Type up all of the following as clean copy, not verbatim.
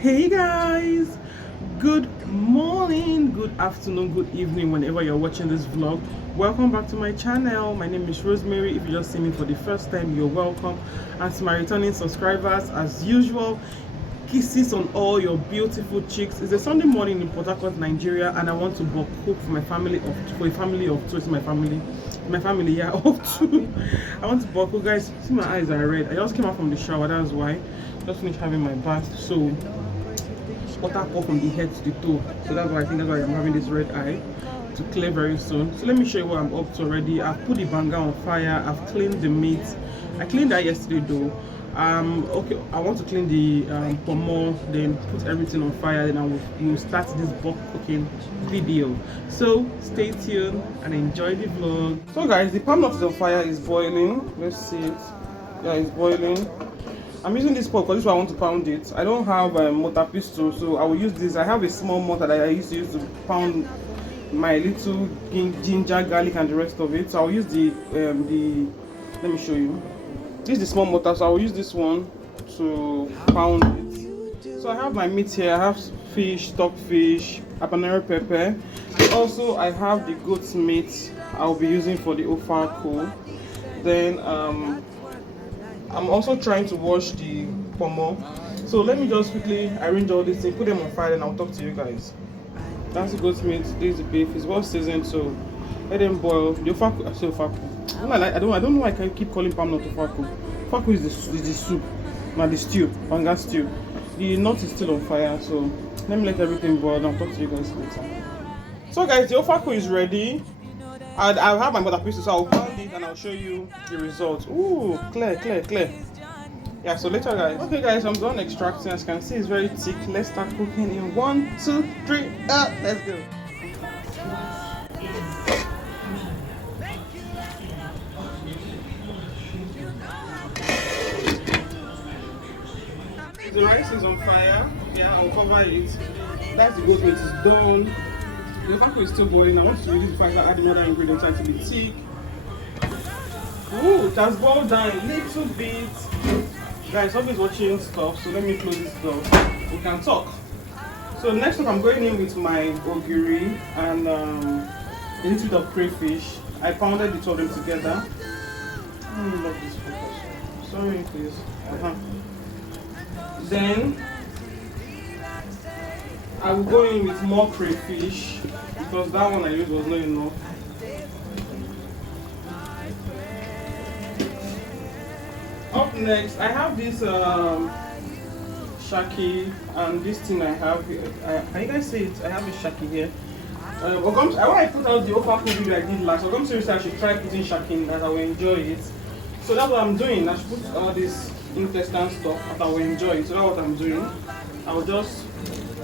Hey guys, good morning, good afternoon, good evening, whenever you're watching this vlog. Welcome back to my channel. My name is Rosemary. If you just see me for the first time, you're welcome. And to my returning subscribers, as usual, kisses on all your beautiful cheeks. It's a Sunday morning in Port Harcourt, Nigeria, and I want to cook for a family of two. It's my family, yeah, of two. I want to cook, guys. See, my eyes are red. I just came out from the shower, that's why. Just finished having my bath, so water pour from the head to the toe. So that's why I'm having this red eye, to clear very soon. So let me show you what I'm up to already. I've put the banga on fire. I've cleaned the meat. I cleaned that yesterday though. Okay, I want to clean the pomo, then put everything on fire, then we'll start this bulk cooking video. So stay tuned and enjoy the vlog. So guys, the palm nut is on fire, is boiling. Let's see it. Yeah, it's boiling. I'm using this pot because this is why I want to pound it. I don't have a mortar pestle, so I will use this. I have a small mortar that I used to use to pound my little ginger, garlic, and the rest of it. So I'll use the let me show you. This is the small mortar, so I will use this one to pound it. So I have my meat here. I have fish, stockfish, habanero pepper. Also, I have the goat's meat I'll be using for the Ofe Akwu. Then I'm also trying to wash the pomo. So let me just quickly arrange all these things, put them on fire, and I'll talk to you guys. That's the goat's meat. This is the beef. It's well seasoned, so let them boil. The Ofe Akwu, I say Ofe Akwu. I don't know why I can keep calling palm nut Ofe Akwu. Ofe Akwu is the soup, not the stew, banga stew. The nut is still on fire, so let me let everything boil, and I'll talk to you guys later. So guys, the Ofe Akwu is ready. I'll have my butter pieces, so I'll pound it and I'll show you the results. Ooh, clear. Yeah, so later guys. Okay guys, I'm done extracting. As you can see, it's very thick. Let's start cooking in 1, 2, 3. Let's go. The rice is on fire. Yeah, I'll cover it. That's the goat meat is done. The Ofe Akwu is still boiling. I want to reduce the fact that I add another ingredient to be thick. Ooh, it has boiled down a little bit. Guys, somebody's watching stuff, so let me close this door. We can talk. So next up, I'm going in with my ogiri and a little bit of crayfish. I pounded the two of them together. I love this focus. Sorry, please. Then I will go in with more crayfish because that one I used was not enough. Up next, I have this shaki and this thing I have here. Can you guys see it? I have a shaki here. When I put out the Ofe Akwu video I did last, I'm seriously I should try putting shaki in that I will enjoy it. So that's what I'm doing. I should put all this intestine stuff and I will enjoy it. So that's what I'm doing. I'll just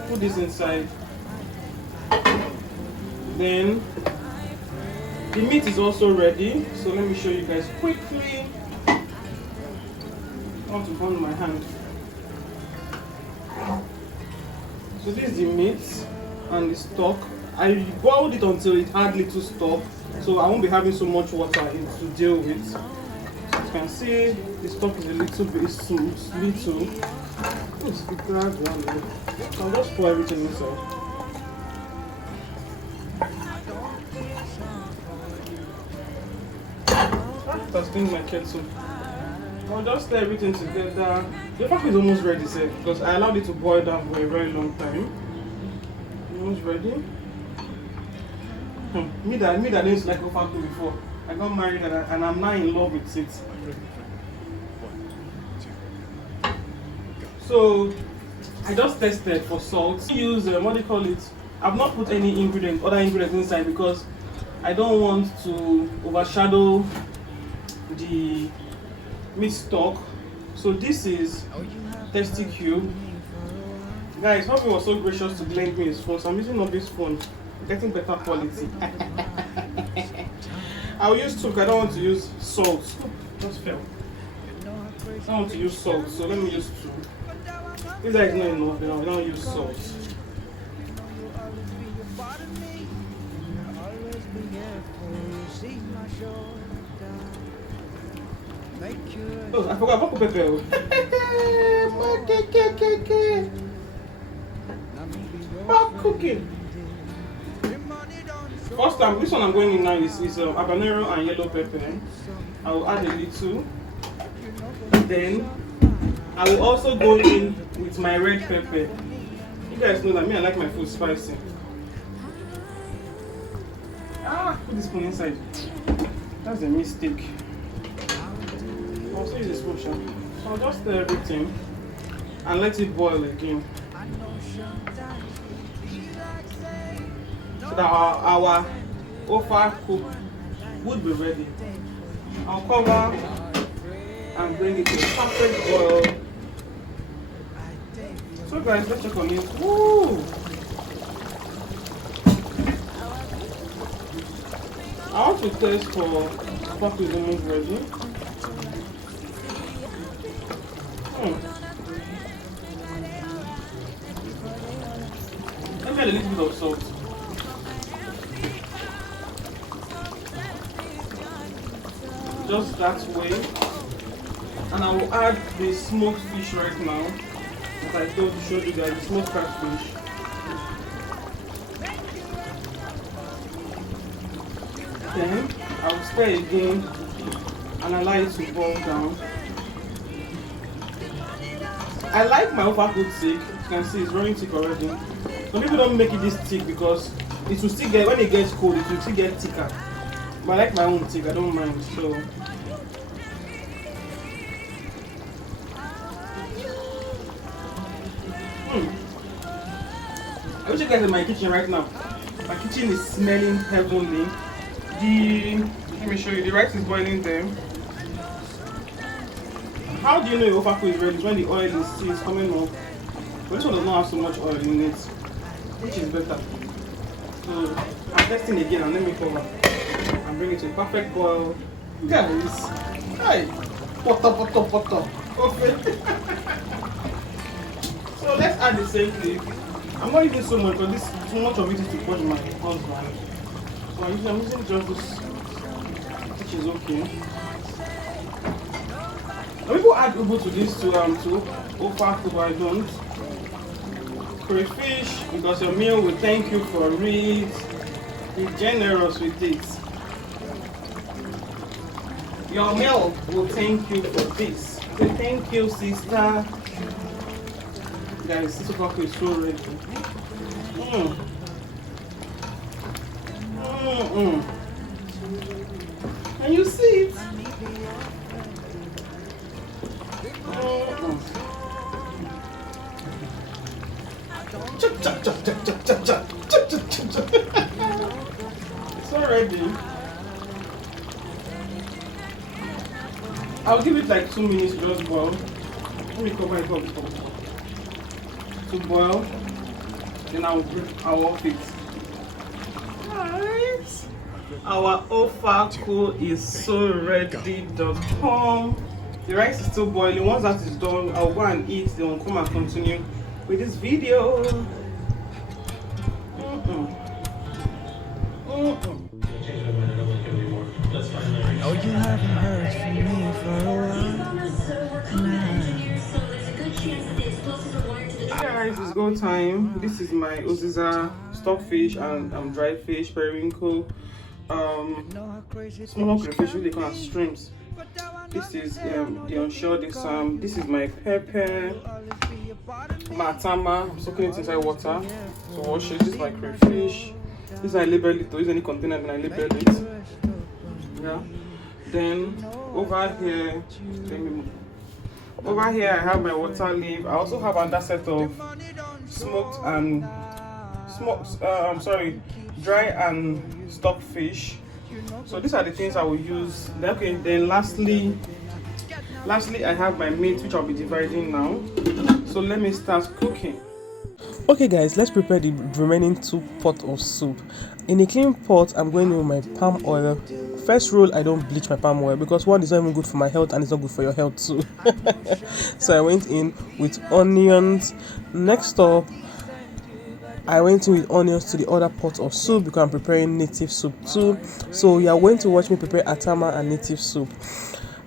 put this inside. Then the meat is also ready. So let me show you guys quickly. I want to burn my hand. So this is the meat and the stock. I boiled it until it had little stock, so I won't be having so much water to deal with. So as you can see, the stock is a little bit smooth, little. It's the drag one. So I'll just pour everything inside. That's doing my kettle. I'll just stir everything together. The Ofe Akwu is almost ready, sir, because I allowed it to boil down for a very long time. Almost ready. Me that didn't like Ofe Akwu before. I got married and I'm now in love with it. So I just tested for salt. I use what do you call it? I've not put any other ingredients inside because I don't want to overshadow the meat stock. So this is Tasty Cube. Guys, Hobby was so gracious to lend me his phone, so I'm using Hobby's phone, getting better quality. I'll use two because I don't want to use salt. Just fell. I don't want to use salt, so let me use two. If that is not enough, then I don't use salt. Oh, I forgot about pepper. cooking. First time, this one I'm going in now is habanero and yellow pepper. I will add a little. Then I will also go in with my red pepper. You guys know that me, I like my food spicy. Put this spoon inside. That's a mistake. I'll also use a spoon. So I'll just stir everything and let it boil again. So that our Ofe Akwu would be ready. I'll cover and bring it to a perfect boil. So guys, let's check on it. Woo! I want to taste for what is almost ready. Let me add a little bit of salt. Just that way. And I will add the smoked fish right now. As I showed you guys, the smoked catfish. Then I will stir again and allow it to boil down. I like my Ofe Akwu thick. You can see it's very thick already. Some people don't make it this thick because it will still get, when it gets cold, it will still get thicker. But I like my own thick, I don't mind. So I wish you guys in my kitchen right now. My kitchen is smelling heavenly. Let me show you, the rice is boiling there. How do you know your Ofe Akwu is ready? When the oil is coming up. But this one does not have so much oil in it, which is better. So I'm testing again and let me cover and bring it to a perfect boil. Guys, hi, potter. Okay. So let's add the same thing. I'm not using so much, but this too much of it is to purge my husband. So I'm using just this, which is okay. Some people add ugu to this to Ofe Akwu, but I don't. Crayfish, because your meal will thank you for it. Be generous with it. Your meal will thank you for this. So thank you, sister. Guys, this Ofe Akwu is so ready. Can you see it? It's already. I'll give it like 2 minutes to just boil. Let me cover it up to boil. Then I'll off it. Alright. Our Ofe Akwu is so ready.com. The rice is still boiling. Once that is done, I'll go and eat. Then I'll come and continue with this video. Oh, you haven't heard from me for a while. Guys, it's go time. This is my Oziza stockfish and dry fish, periwinkle, small crayfish, they call it shrimps. This is the onshore. This is my pepper, my Atama. I'm soaking it inside water to wash it. This is my crayfish. This I label it. Use any container, then I label it. Yeah. Then over here, I have my water leaf. I also have another set of dry and stock fish. So these are the things I will use. Okay, then lastly I have my meat, which I'll be dividing now. So let me start cooking. Okay guys, let's prepare the remaining 2 pots of soup. In a clean pot, I'm going in with my palm oil. First rule, I don't bleach my palm oil because one, is not even good for my health and it's not good for your health too. So I went in with onions. Next up, I went in with onions to the other pot of soup because I'm preparing native soup too. So you are going to watch me prepare Atama and native soup.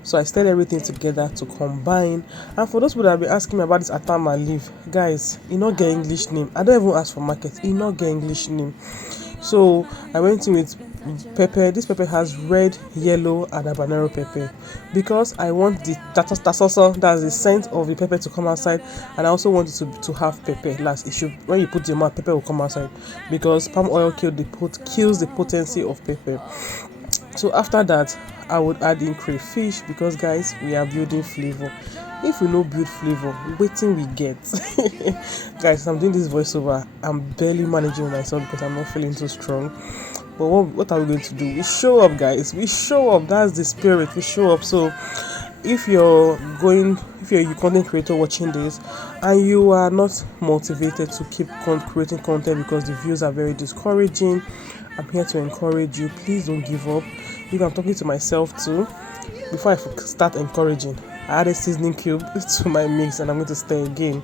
So I stirred everything together to combine. And for those people that have been asking me about this Atama leaf, guys, e not get English name. I don't even ask for market. E not get English name. So I went in with pepper. This pepper has red, yellow, and habanero pepper because I want the that's the scent of the pepper to come outside, and I also want it to have pepper. Last, it should, when you put your mouth, pepper will come outside because palm oil kills the potency of pepper. So after that, I would add in crayfish because, guys, we are building flavor. If we no build flavor, waiting we get. Guys, I'm doing this voiceover. I'm barely managing myself because I'm not feeling too strong. But what are we going to do? We show up, guys. We show up. That's the spirit. We show up. So if you're a content creator watching this and you are not motivated to keep creating content because the views are very discouraging, I'm here to encourage you. Please don't give up. If I'm talking to myself too, before I start encouraging, I added seasoning cube to my mix and I'm going to stir again.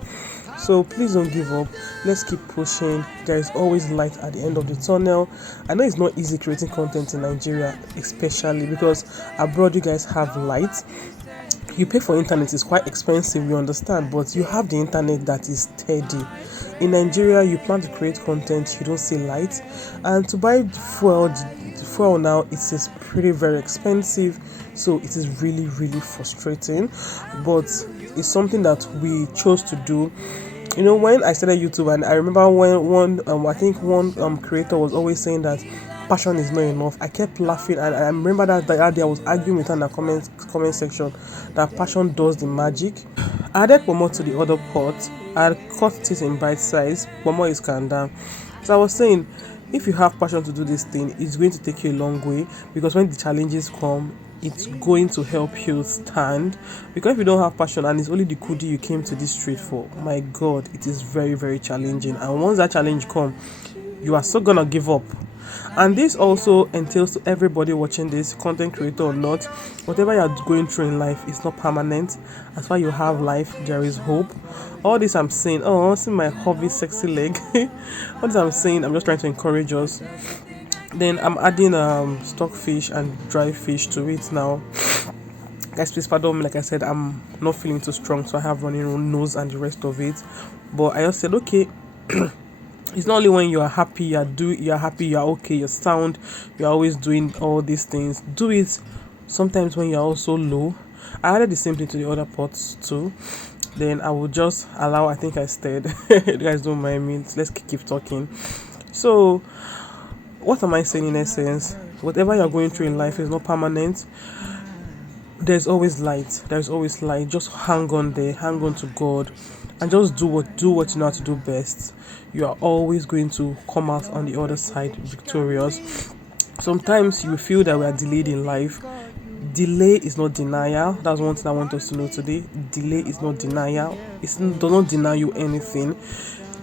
So please don't give up. Let's keep pushing. There is always light at the end of the tunnel. I know it's not easy creating content in Nigeria, especially because abroad you guys have light. You pay for internet, it's quite expensive, you understand, but you have the internet that is steady. In Nigeria, you plan to create content, you don't see light, and to buy fuel now, it is pretty very expensive, so it is really frustrating, but it's something that we chose to do. You know, when I started YouTube, and I remember when one creator was always saying that passion is not enough. I kept laughing, and I remember that day I was arguing with her in the comment section that passion does the magic. I added pomo to the other pot. I cut it in bite size. Pomo is kanda. So I was saying, if you have passion to do this thing, it's going to take you a long way, because when the challenges come, it's going to help you stand. Because if you don't have passion and it's only the kudi you came to this street for, my god, it is very challenging. And once that challenge comes, you are so gonna give up. And this also entails to everybody watching this, content creator or not, whatever you're going through in life is not permanent. As far as you have life, there is hope. All this I'm saying, see my hobby sexy leg. All this I'm saying, I'm just trying to encourage us. Then I'm adding stockfish and dry fish to it now. Guys, please pardon me. Like I said, I'm not feeling too strong, so I have running nose and the rest of it. But I just said, okay. It's not only when you are happy, you're happy, you're okay, you're sound, you're always doing all these things. Do it sometimes when you're also low. I added the same thing to the other pots too. Then I will just allow, I think I stirred. You guys don't mind me. Let's keep talking. So, what am I saying in essence? Whatever you're going through in life is not permanent. There's always light. There's always light. Just hang on there. Hang on to God. And just do what you know how to do best. You are always going to come out on the other side victorious. Sometimes you feel that we are delayed in life. Delay is not denial. That's one thing I want us to know today. Delay is not denial. It does not deny you anything.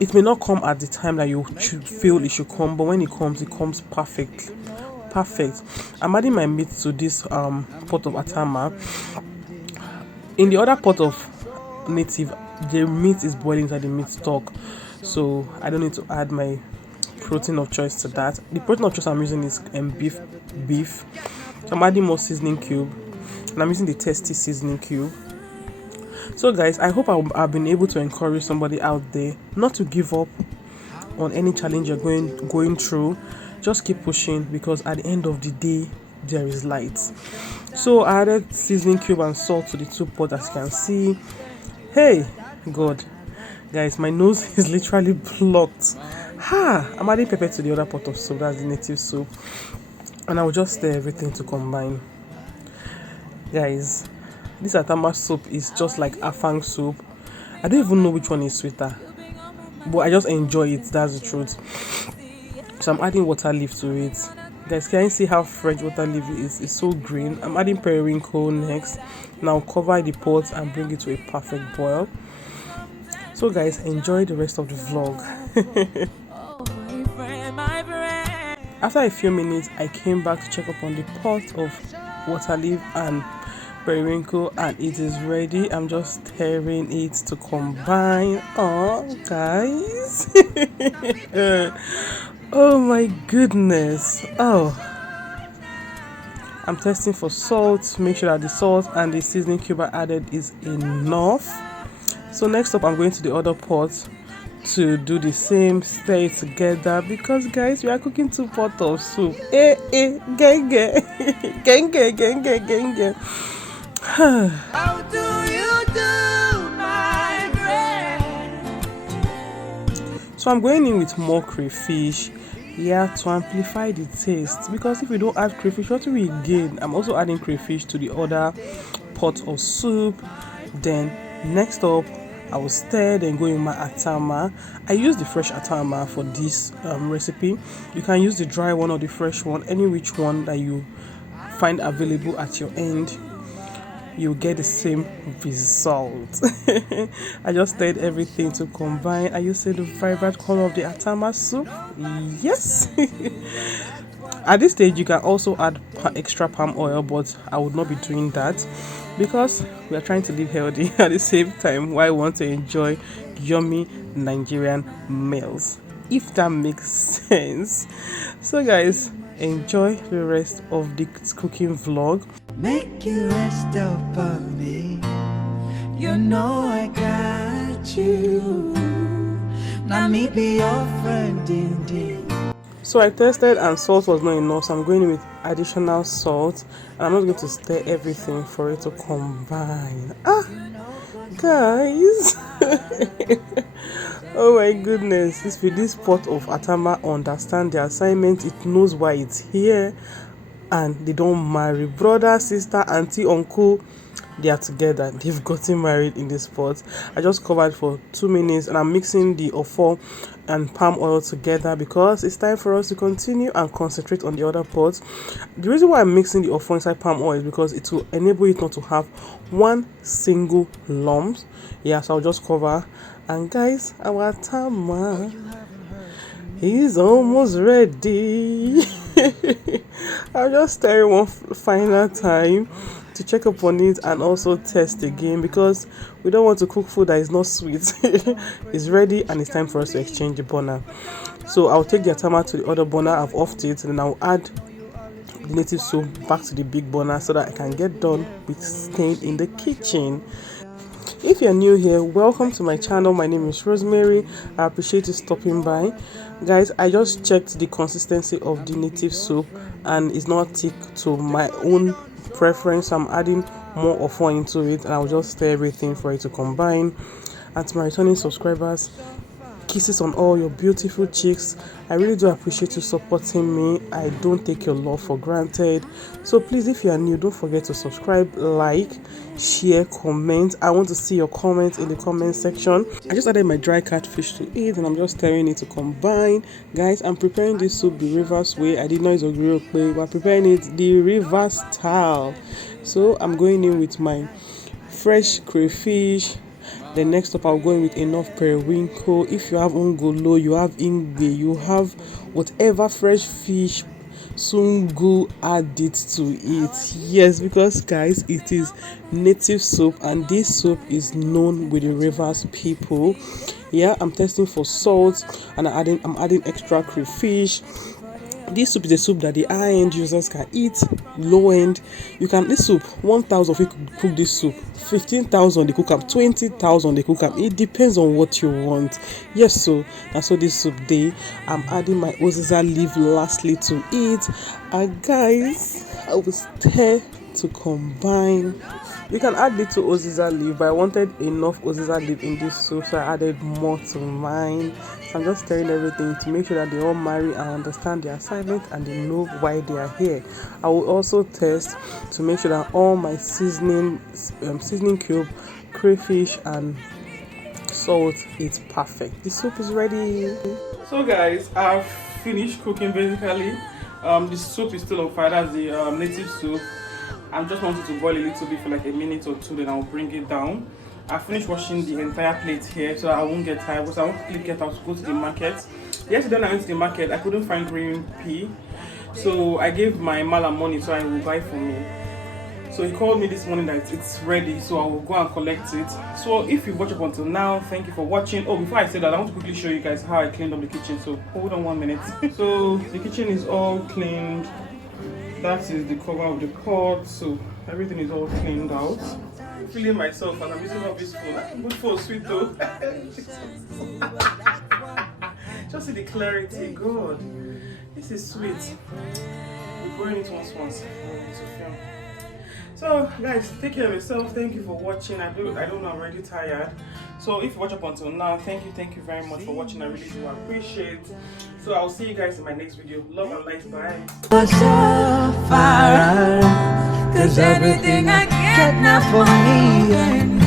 It may not come at the time that you feel it should come, but when it comes perfect. I'm adding my meat to this pot of Atama. In the other pot of native, the meat is boiling inside the meat stock, so I don't need to add my protein of choice to that. The protein of choice I'm using is beef. So I'm adding more seasoning cube, and I'm using the tasty seasoning cube. So guys, I hope I've been able to encourage somebody out there not to give up on any challenge you're going through. Just keep pushing, because at the end of the day, there is light. So I added seasoning cube and salt to the two pots, as you can see. Hey god, guys, my nose is literally blocked. I'm adding pepper to the other pot of soup. That's the native soup, and I will just stir everything to combine. Guys, this Atama soup is just like afang soup. I don't even know which one is sweeter, but I just enjoy it. That's the truth. So I'm adding water leaf to it. Guys, can you see how fresh water leaf is? It's so green. I'm adding periwinkle next. Now cover the pot and bring it to a perfect boil. So guys, enjoy the rest of the vlog. After a few minutes, I came back to check up on the pot of water leaf and periwinkle, and it is ready. I'm just stirring it to combine. Oh guys. Oh my goodness. I'm I'm testing for salt, make sure that the salt and the seasoning cube I added is enough. So next up, I'm going to the other pot to do the same, stir it together, because guys, we are cooking 2 pots of soup. Genge genge genge genge. How do you do, my friend? So I'm going in with more crayfish, yeah, to amplify the taste, because if we don't add crayfish, what do we gain? I'm also adding crayfish to the other pot of soup. Then next up, I will stir, then go in my atama. I use the fresh atama for this recipe. You can use the dry one or the fresh one, any which one that you find available at your end. You get the same result. I just stirred everything to combine. Are you seeing the vibrant color of the atama soup? Yes. At this stage, you can also add extra palm oil, but I would not be doing that because we are trying to live healthy at the same time while we want to enjoy yummy Nigerian meals, if that makes sense. So guys, enjoy the rest of the cooking vlog. Make you rest upon me. You know I got you. Now me be your friend indeed. So I tested and salt was not enough, so I'm going in with additional salt, and I'm not going to stir everything for it to combine. Guys. Oh my goodness, this pot of atama understand the assignment. It knows why it's here, and they don't marry. Brother, sister, auntie, uncle, they are together. They've gotten married in this pot. I just covered for 2 minutes, and I'm mixing the ofo and palm oil together because it's time for us to continue and concentrate on the other pot. The reason why I'm mixing the ofo inside palm oil is because it will enable it not to have one single lump. Yeah, so I'll just cover. And guys, our atama is almost ready. I'll just stir it one final time to check up on it and also test again, because we don't want to cook food that is not sweet. It's ready and it's time for us to exchange the burner. So I'll take the atama to the other burner. I've offed it, and then I'll add the native soup back to the big burner so that I can get done with staying in the kitchen. If you're new here, welcome to my channel. My name is Rosemary. I appreciate you stopping by. Guys, I just checked the consistency of the native soup and it's not thick to my own preference. I'm adding more ofo into it, and I'll just stir everything for it to combine. And to my returning subscribers, kisses on all your beautiful cheeks. I really do appreciate you supporting me. I don't take your love for granted. So please, if you are new, don't forget to subscribe, like, share, comment. I want to see your comments in the comment section. I just added my dry catfish to it, and I'm just stirring it to combine. Guys, I'm preparing this soup the reverse way. I did not use enquiries, but I'm preparing it the reverse style. So I'm going in with my fresh crayfish. Then next up, I'll go in with enough periwinkle. If you have ungolo, you have ingbe, you have whatever fresh fish, sungu, add it to it. Yes, because guys, it is native soup, and this soup is known with the rivers people. Yeah, I'm testing for salt, and I'm adding extra crayfish. This soup is a soup that the high-end users can eat. Low-end, this soup, 1,000 if you cook this soup, 15,000 they cook up, 20,000 they cook up. It depends on what you want. Yes, so that's what this soup day. I'm adding my oziza leaf lastly to it. And guys, I will stir to combine. You can add little oziza leaf, but I wanted enough oziza leaf in this soup, so I added more to mine. So I'm just stirring everything to make sure that they all marry and understand the assignment and they know why they are here. I will also test to make sure that all my seasoning cube, crayfish and salt is perfect. The soup is ready. So guys, I've finished cooking basically. The soup is still on fire. That's the native soup. I just wanted to boil a little bit for like a minute or two, then I'll bring it down. I finished washing the entire plate here so I won't get tired, because I want to quickly get out to go to the market. Yesterday when I went to the market, I couldn't find green pea, so I gave my mala money so I will buy for me. So he called me this morning that it's ready, so I will go and collect it. So if you watch up until now, thank you for watching. Oh, before I say that, I want to quickly show you guys how I cleaned up the kitchen, so hold on 1 minute. So the kitchen is all cleaned. That is the cover of the pot, so everything is all cleaned out. I'm feeling myself and I'm using up this phone. Good phone, sweet though. Just see the clarity, God. This is sweet. We're going it once to film. So guys, take care of yourself. Thank you for watching. I don't know, I'm already tired. So if you watch up until now, thank you very much for watching. I really do appreciate. So I'll see you guys in my next video. Love and light, bye. So far, 'cause everything I get now for me.